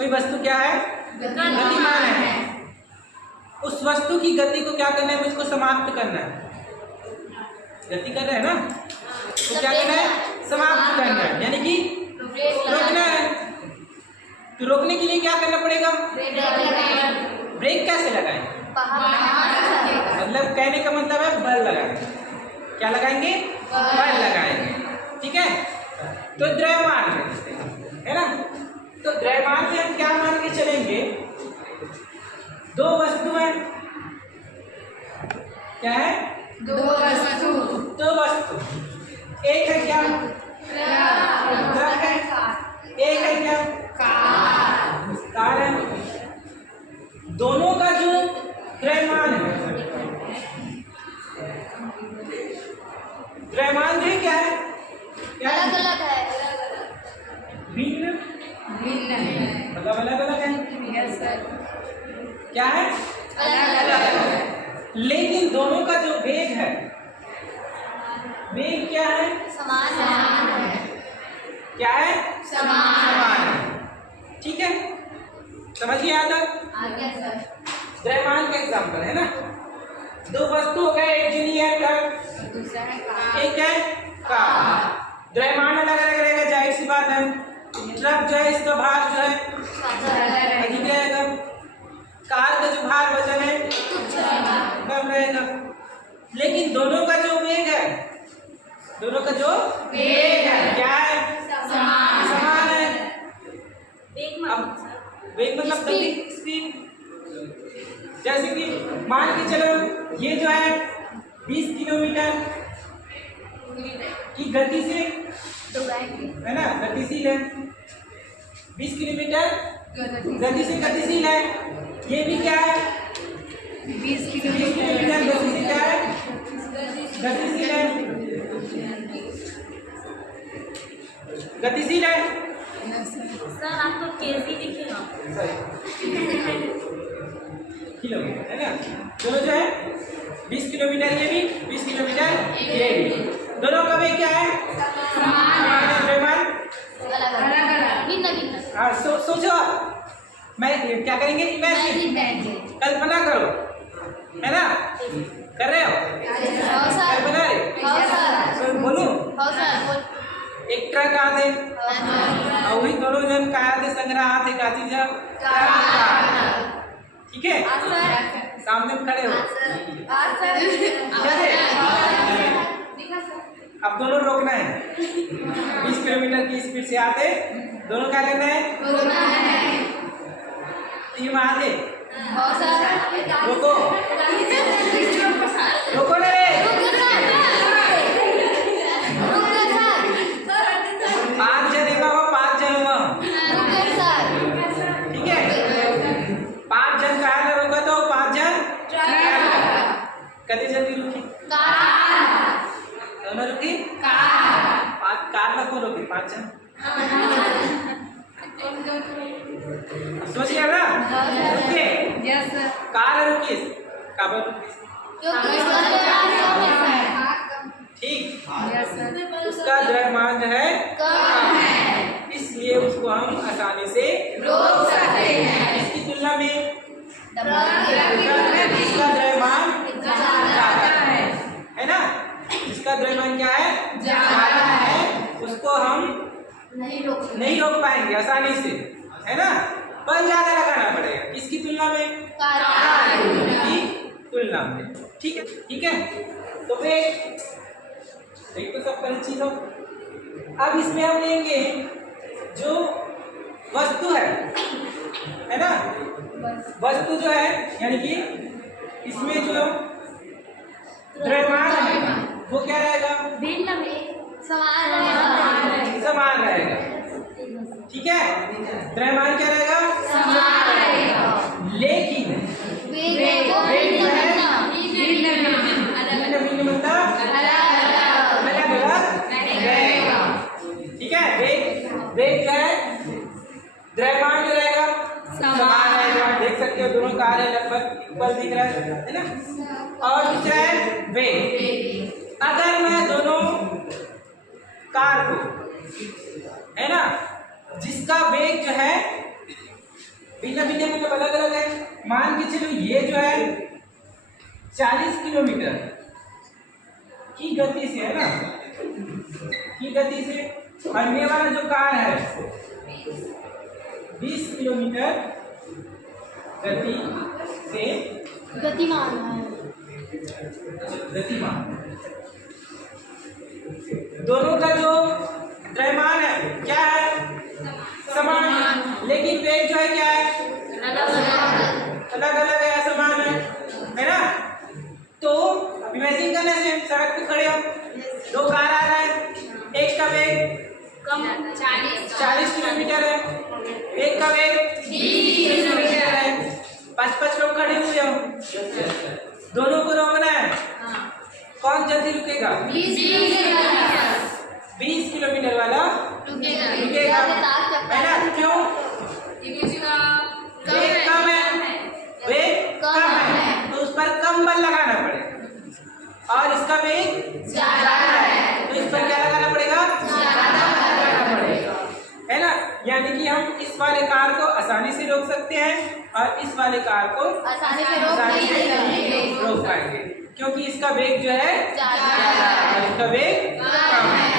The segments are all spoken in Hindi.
कोई वस्तु क्या है? गतिमान है। उस वस्तु की गति को क्या करना है? मुझको समाप्त करना है। गति कर रहे हैं ना, तो क्या करना है? समाप्त करना है, यानी कि रोकना है। तो रोकने के लिए क्या करना पड़ेगा? ब्रेक कैसे लगाएं? मतलब कहने का मतलब है बल लगाएंगे। क्या लगाएंगे? बल लगाएंगे। ठीक है। तो द्रव्यमान है ना, तो द्रव्यमान में हम क्या मान के चलेंगे? दो वस्तु है। क्या है? दो वस्तु। एक है क्या? ट्रक है। एक है क्या? कार है। दोनों का जो द्रव्यमान है, द्रव्यमान जो क्या है? क्या अलग अलग है? भिन्न है, मतलब अलग अलग है। Yes sir. क्या है? अलग अलग है। लेकिन दोनों का जो वेग है, वेग क्या है? समान है। क्या है? समान है। ठीक है, समझिए यहाँ तक? आगे सर। द्रव्यमान का एग्जाम्पल है ना, दो वस्तु हो गए, एक जली है ट्रक, दूसरा है कार, एक है कार। द्रव्यमान अलग अलग रहेगा, जाहिर सी बात है। ट्रक जो है इसका भार जो है अधिक रहेगा, कार का जो भार वजन है कम रहेगा। लेकिन दोनों का जो वेग है, दोनों का जो वेग है क्या है? समान है। अब वेग मतलब गति, स्पीड। जैसे कि मान के चलो ये जो है 20 किलोमीटर की गति से है ना, गतिशील है। 20 किलोमीटर गति से गतिशील है। ये भी क्या है? 20 किलोमीटर गति से क्या है? गतिशील है। गतिशील है। सर आपको केजी लिखे हो किलोमीटर है ना, दोनों जो है 20 किलोमीटर, ये भी 20 किलोमीटर, ये भी। दोनों का वेग क्या है? समान है। द्रव्यमान भिन्न। सोचो, मैं क्या करेंगे? इमेजिन, कल्पना करो, है ना? कर रहे हो? कल्पना रे बोलूं? एक ट्रक आते और वही दोनों जन का आते संग्रह आते का चीज, ठीक है? सामने खड़े हो, अब दोनों रोकना है। 20 किलोमीटर की स्पीड से आते, दोनों क्या करना है? टीम आते, रोको, रोको रे, 5 जन है बाबा, 5 जन हुआ, ठीक है? 5 जन का ना रोका तो 5 जन कदे जल्दी रुकी, दोनों रुकी, कार में कौन रुकी? 5 जन। सोचिए ना, रुके, कार रुकी, काबर रुकी, ठीक, उसका द्रव्यमान जो है कम है, इसलिए उसको हम आसानी से रोक सकते हैं। इसकी तुलना में इसका द्रव्यमान ज्यादा है ना, इसका द्रव्यमान क्या है? ज्यादा है, उसको हम नहीं रोक पाएंगे आसानी से, है ना? बल ज्यादा लगाना पड़ेगा। किसकी तुलना में? कार की तुलना में। ठीक है, ठीक है। तो फिर एक तो सब परिचित हो। अब इसमें हम लेंगे जो वस्तु है ना, वस्तु जो है, यानी कि इसमें जो द्रव्यमान है वो क्या रहेगा? समान रहेगा, ठीक है? द्रव्यमान क्या रहेगा? समान रहेगा, लेकिन वेग जो है भिन्न मतलब अलग रहेगा, ठीक है? वेग जो है, द्रव्यमान जो रहेगा समान रहेगा। देख सकते हो दोनों कार है लगभग इक्वल दिख रहा है ना? और दूसरा है वेग। अगर मैं दोनों कार को, है ना, जिसका वेग जो है भिन्न भिन्न मतलब अलग अलग है। मान के चलो ये जो है 40 किलोमीटर की गति से है ना, की गति से, और ये वाला जो कार है 20 किलोमीटर गति से गतिमान है। गतिमान। दोनों का जो द्रव्यमान है क्या है? समान। लेकिन वेग जो है क्या है? अलग अलग है, समान है ना। तो इमेजिन करने से सड़क पे खड़े हो, दो कार आ रहा है, एक का वेग कम 40 किलोमीटर है, एक का वेग 20 किलोमीटर है। 5-5 लोग खड़े हुए हो, दोनों को रोकना है। कौन जल्दी रुकेगा? 20 किलोमीटर वाला रुकेगा, है ना। क्यों? वेग कम है, वेग कम है, तो उस पर कम बल लगाना पड़ेगा। और इसका वेग ज्यादा है, तो इस पर क्या लगाना पड़ेगा? ज्यादा लगाना पड़ेगा, है ना। यानी कि हम इस वाले कार को आसानी से रोक सकते हैं और इस वाले कार को आसानी से रोक पाएंगे, क्योंकि इसका वेग जो है ज्यादा और इसका वेग कम है।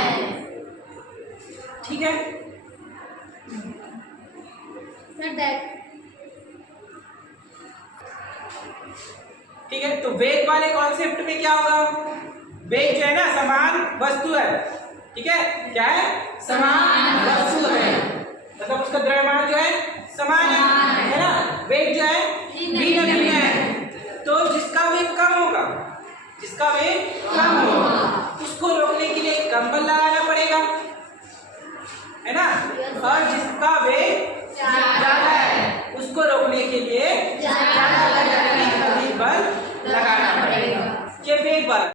ठीक है। ठीक है, तो वेग वाले कॉन्सेप्ट में क्या होगा? वेग जो है ना समान वस्तु है, ठीक है। क्या है? समान वस्तु है, मतलब उसका द्रव्यमान जो है समान है ना। वेग जो है भिन्न भिन्न है, तो जिसका वेग कम होगा, जिसका वेग कम होगा उसको रोकने के लिए कम बल लगाना पड़ेगा, है ना। और जिसका वेग